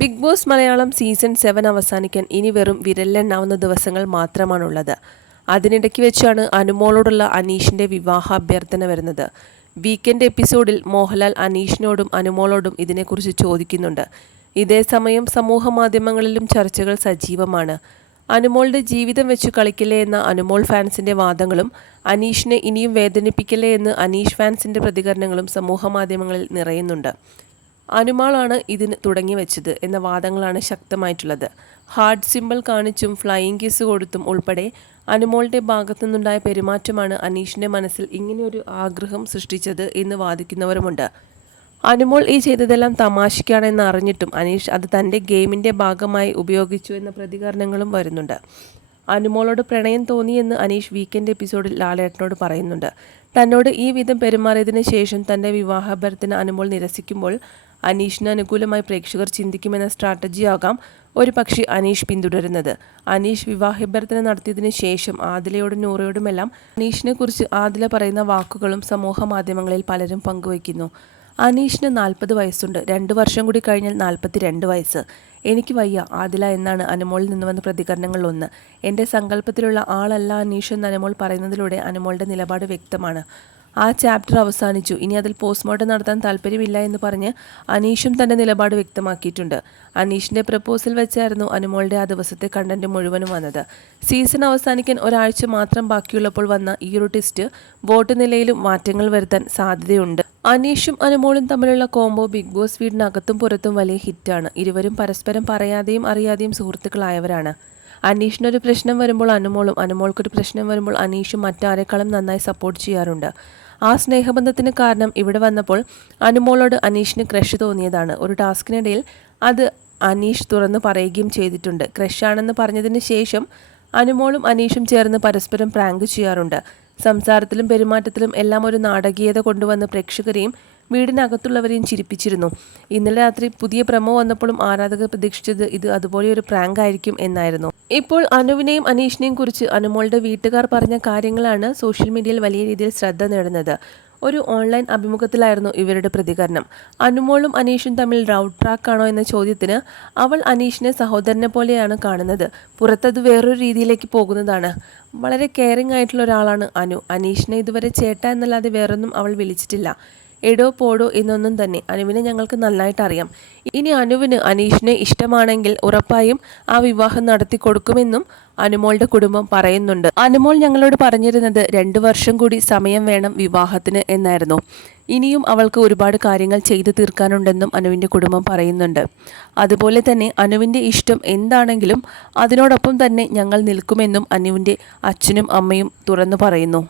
Big boss Malayalam season seven അവസാനിക്കാൻ ഇനി വെറും വിരലെണ്ണാവുന്ന ദിവസങ്ങൾ മാത്രമാണുള്ളത്. അതിനിടയ്ക്ക് വെച്ചാണ് അനുമോളോടുള്ള അനീഷിന്റെ വിവാഹ അഭ്യർത്ഥന വരുന്നത്. വീക്കെൻഡ് എപ്പിസോഡിൽ മോഹൻലാൽ അനീഷിനോടും അനുമോളോടും ഇതിനെക്കുറിച്ച് ചോദിക്കുന്നുണ്ട്. ഇതേസമയം സമൂഹ മാധ്യമങ്ങളിലും ചർച്ചകൾ സജീവമാണ്. അനുമോളുടെ ജീവിതം വെച്ച് കളിക്കില്ലേ എന്ന അനുമോൾ ഫാൻസിന്റെ വാദങ്ങളും അനീഷിനെ ഇനിയും വേദനിപ്പിക്കില്ലേ എന്ന് അനീഷ് ഫാൻസിന്റെ പ്രതികരണങ്ങളും സമൂഹ മാധ്യമങ്ങളിൽ നിറയുന്നുണ്ട്. അനുമാളാണ് ഇതിന് തുടങ്ങി വെച്ചത് എന്ന വാദങ്ങളാണ് ശക്തമായിട്ടുള്ളത്. ഹാർഡ് സിമ്പിൾ കാണിച്ചും ഫ്ലൈയിങ് കിസ് കൊടുത്തും ഉൾപ്പെടെ അനുമോളുടെ ഭാഗത്തു നിന്നുണ്ടായ പെരുമാറ്റമാണ് അനീഷിന്റെ മനസ്സിൽ ഇങ്ങനെയൊരു ആഗ്രഹം സൃഷ്ടിച്ചത് എന്ന് വാദിക്കുന്നവരുമുണ്ട്. അനുമോൾ ഈ ചെയ്തതെല്ലാം തമാശയ്ക്കാണെന്ന് അറിഞ്ഞിട്ടും അനീഷ് അത് തന്റെ ഗെയിമിന്റെ ഭാഗമായി ഉപയോഗിച്ചു എന്ന പ്രതികരണങ്ങളും വരുന്നുണ്ട്. അനുമോളോട് പ്രണയം തോന്നിയെന്ന് അനീഷ് വീക്കെൻഡ് എപ്പിസോഡിൽ ലാലേട്ടനോട് പറയുന്നുണ്ട്. തന്നോട് ഈ വിധം പെരുമാറിയതിന് ശേഷം തന്റെ വിവാഹാഭ്യർത്ഥന അനുമോൾ നിരസിക്കുമ്പോൾ അനീഷിന് അനുകൂലമായി പ്രേക്ഷകർ ചിന്തിക്കുമെന്ന സ്ട്രാറ്റജിയാകാം ഒരു പക്ഷേ അനീഷ് പിന്തുടരുന്നത്. അനീഷ് വിവാഹാഭ്യർത്ഥന നടത്തിയതിന് ശേഷം ആദിലയോടും നൂറയോടുമെല്ലാം അനീഷിനെ കുറിച്ച് ആദില പറയുന്ന വാക്കുകളും സമൂഹ മാധ്യമങ്ങളിൽ പലരും പങ്കുവയ്ക്കുന്നു. അനീഷിന് നാൽപ്പത് വയസ്സുണ്ട്. രണ്ട് വർഷം കൂടി കഴിഞ്ഞാൽ നാൽപ്പത്തി രണ്ട് വയസ്സ്. എനിക്ക് വയ്യ. ആദില എന്നാണ് അനുമോളിൽ നിന്ന് വന്ന പ്രതികരണങ്ങളിലൊന്ന് എന്റെ സങ്കല്പത്തിലുള്ള ആളല്ല അനീഷ് എന്ന് അനുമോൾ പറയുന്നതിലൂടെ അനുമോളുടെ നിലപാട് വ്യക്തമാണ്. ആ ചാപ്റ്റർ അവസാനിച്ചു. ഇനി അതിൽ പോസ്റ്റ്മോർട്ടം നടത്താൻ താല്പര്യമില്ല എന്ന് പറഞ്ഞ് അനീഷും തന്റെ നിലപാട് വ്യക്തമാക്കിയിട്ടുണ്ട്. അനീഷിന്റെ പ്രപ്പോസൽ വെച്ചായിരുന്നു അനുമോളുടെ ആ ദിവസത്തെ കണ്ടന്റ് മുഴുവനും വന്നത്. സീസൺ അവസാനിക്കാൻ ഒരാഴ്ച മാത്രം ബാക്കിയുള്ളപ്പോൾ വന്ന ഈ ഒരു ടെസ്റ്റ് വോട്ട് നിലയിലും മാറ്റങ്ങൾ വരുത്താൻ സാധ്യതയുണ്ട്. അനീഷും അനുമോളും തമ്മിലുള്ള കോംബോ ബിഗ് ബോസ് വീടിനകത്തും പുറത്തും വലിയ ഹിറ്റാണ്. ഇരുവരും പരസ്പരം പറയാതെയും അറിയാതെയും സുഹൃത്തുക്കളായവരാണ്. അനീഷിനൊരു പ്രശ്നം വരുമ്പോൾ അനുമോളും അനുമോൾക്കൊരു പ്രശ്നം വരുമ്പോൾ അനീഷും മറ്റാരെക്കാളും നന്നായി സപ്പോർട്ട് ചെയ്യാറുണ്ട്. ആ സ്നേഹബന്ധത്തിന് കാരണം ഇവിടെ വന്നപ്പോൾ അനുമോളോട് അനീഷിന് ക്രഷ് തോന്നിയതാണ്. ഒരു ടാസ്കിനിടയിൽ അത് അനീഷ് തുറന്ന് പറയുകയും ചെയ്തിട്ടുണ്ട്. ക്രഷാണെന്ന് പറഞ്ഞതിന് ശേഷം അനുമോളും അനീഷും ചേർന്ന് പരസ്പരം പ്രാങ്ക് ചെയ്യാറുണ്ട്. സംസാരത്തിലും പെരുമാറ്റത്തിലും എല്ലാം ഒരു നാടകീയത കൊണ്ടുവന്ന് പ്രേക്ഷകരെയും വീടിനകത്തുള്ളവരെയും ചിരിപ്പിച്ചിരുന്നു. ഇന്നലെ രാത്രി പുതിയ പ്രമോ വന്നപ്പോഴും ആരാധകർ പ്രതീക്ഷിച്ചത് ഇത് അതുപോലെ ഒരു പ്രാങ്ക് ആയിരിക്കും എന്നായിരുന്നു. ഇപ്പോൾ അനുവിനെയും അനീഷിനെയും കുറിച്ച് അനുമോളുടെ വീട്ടുകാർ പറഞ്ഞ കാര്യങ്ങളാണ് സോഷ്യൽ മീഡിയയിൽ വലിയ രീതിയിൽ ശ്രദ്ധ നേടുന്നത്. ഒരു ഓൺലൈൻ അഭിമുഖത്തിലായിരുന്നു ഇവരുടെ പ്രതികരണം. അനുമോളും അനീഷും തമ്മിൽ റൗട്ട് ട്രാക്ക് ആണോ എന്ന ചോദ്യത്തിന് അവൾ അനീഷിനെ സഹോദരനെ പോലെയാണ് കാണുന്നത്. പുറത്തത് വേറൊരു രീതിയിലേക്ക് പോകുന്നതാണ്. വളരെ കെയറിംഗ് ആയിട്ടുള്ള ഒരാളാണ് അനു. അനീഷിനെ ഇതുവരെ ചേട്ട എന്നല്ലാതെ വേറൊന്നും അവൾ വിളിച്ചിട്ടില്ല. എടോ പോടോ എന്നൊന്നും തന്നെ അനുവിനെ ഞങ്ങൾക്ക് നന്നായിട്ട് അറിയാം ഇനി അനുവിന് അനീഷിനെ ഇഷ്ടമാണെങ്കിൽ ഉറപ്പായും ആ വിവാഹം നടത്തി കൊടുക്കുമെന്നും അനുമോളുടെ കുടുംബം പറയുന്നുണ്ട്. അനുമോൾ ഞങ്ങളോട് പറഞ്ഞിരുന്നത് രണ്ടു വർഷം കൂടി സമയം വേണം വിവാഹത്തിന് എന്നായിരുന്നു. ഇനിയും അവൾക്ക് ഒരുപാട് കാര്യങ്ങൾ ചെയ്തു തീർക്കാനുണ്ടെന്നും അനുവിന്റെ കുടുംബം പറയുന്നുണ്ട്. അതുപോലെ തന്നെ അനുവിന്റെ ഇഷ്ടം എന്താണെങ്കിലും അതിനോടൊപ്പം തന്നെ ഞങ്ങൾ നിൽക്കുമെന്നും അനുവിന്റെ അച്ഛനും അമ്മയും തുറന്നു പറയുന്നു.